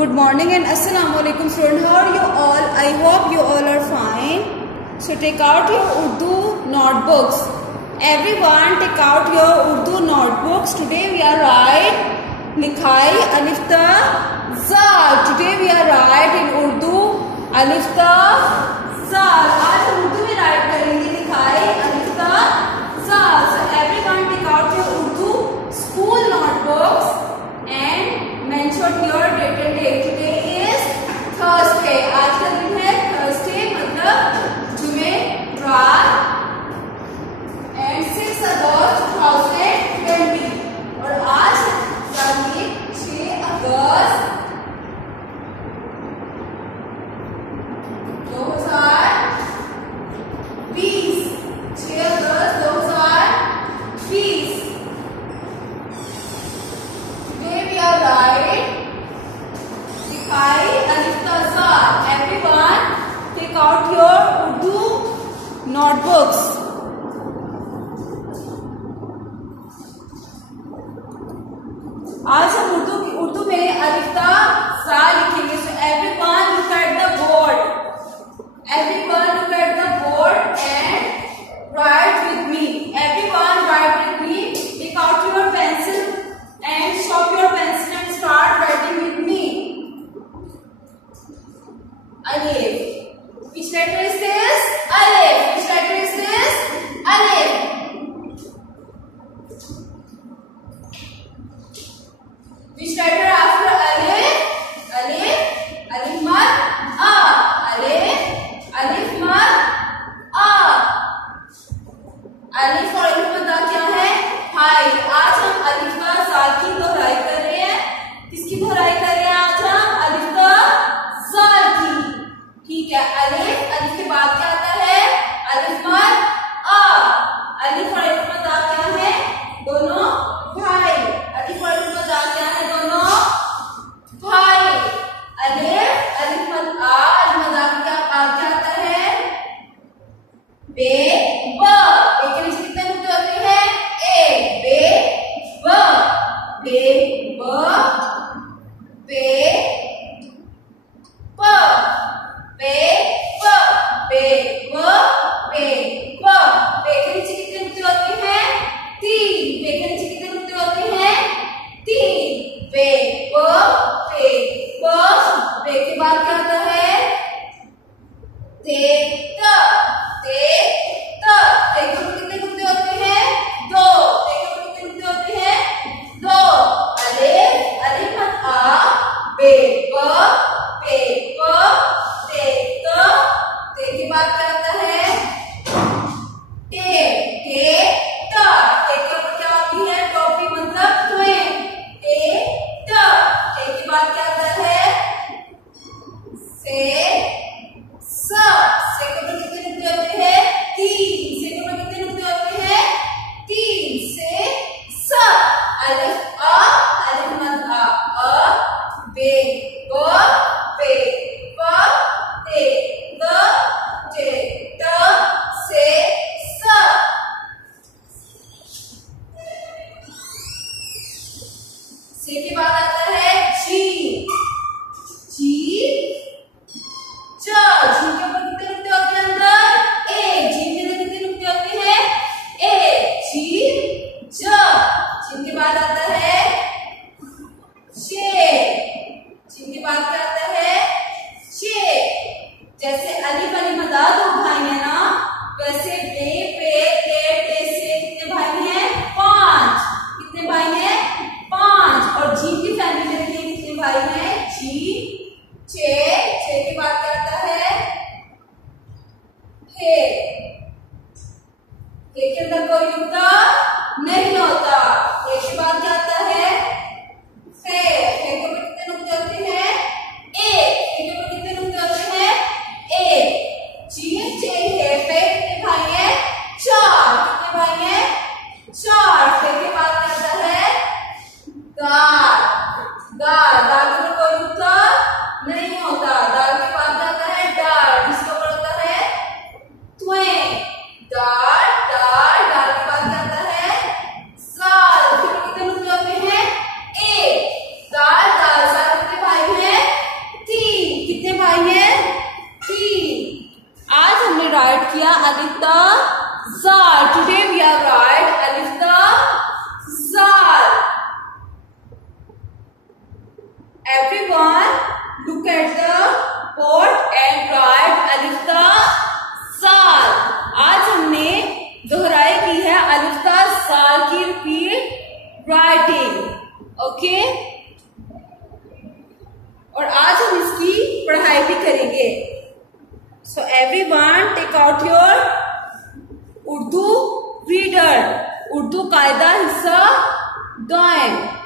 Good morning and assalamu alaikum students. How are you all? I hope you all are fine. So take out your Urdu notebooks. Everyone take out your Urdu notebooks. Today we are write लिखाई अलिफ ता ज़ाल. Today we are write in Urdu अलिफ ता ज़ाल. आज हम उर्दू में राइट करेंगे लिखाई अलिफ ता ज़ाल. So everyone take out your Urdu school notebooks and mention your date and date. Today is Thursday. आज का दिन है Thursday मतलब जुमेरात and 6 अगस्त 2020 और आज तारीख 6 अगस्त 2020. 6 अगस्त 2020. Today we are write लिखाई अलिफ ता ज़ाल. Everyone take out your Urdu notebooks. आज हम उर्दू में अलिफ ता ज़ाल लिखेंगे. So everyone look at the board. Everyone look at the board and write with me. Everyone write with me. Take out your pencil and sharpen your pencil and start writing with me. Alif. Which letter is this? Alif. Which letter is this? Alif. Which letter after alif? Alif. Alif mad a. Alif. Alif mad a. अलिफ और अलिफ मद क्या है? हाय. आज हम अलिफ ता ज़ाल की दोहराई कर रहे हैं. किसकी दोहराई कर रहे हैं आज हम? अलिफ ता ज़ाल की. ठीक है. अलिफ. अलिफ के बाद क्या आता है? अलिफ मद आ. अलिफ और अलिफ मद क्या है? दोनों भाई. अलिफ और अलिफ मद क्या है? दोनों भाई. अलिफ. अलिफ मद आ. अलिफ मद क्या आता है? बे ब. के नीचे कितने नुक्ते होते हैं? एक. बे ब. बे ब. बे प. बे प. बे ब. बे प. बे के नीचे कितने नुक्ते होते हैं? तीन. बे के नीचे कितने नुक्ते होते हैं? तीन. बे प. बे प. बे के बाद क्या आता है? ते त. ते त. ते के ऊपर कितने नुक्ते होते हैं? दो. ते के ऊपर कितने नुक्ते होते हैं? दो. अलिफ. अलिफ मद आ. बे ब. बे प. ते त. ते के बाद क्या आता है? ते. ते त. ते के ऊपर क्या होती है? टोपी मतलब ट्वेन. ते त. ते के बाद क्या आता है? से स. से के ऊपर कितने नुक्ते होते हैं? तीन. से के ऊपर कितने नुक्ते होते हैं? तीन. से स. अलिफ अ. अलिफ मद आ. अ. बे ब. बे प. ते त. ते त. से स. से के बाद आता है शीन. करेंगे। So everyone take out your Urdu reader, Urdu कायदा हिस्सा ड्राइंग।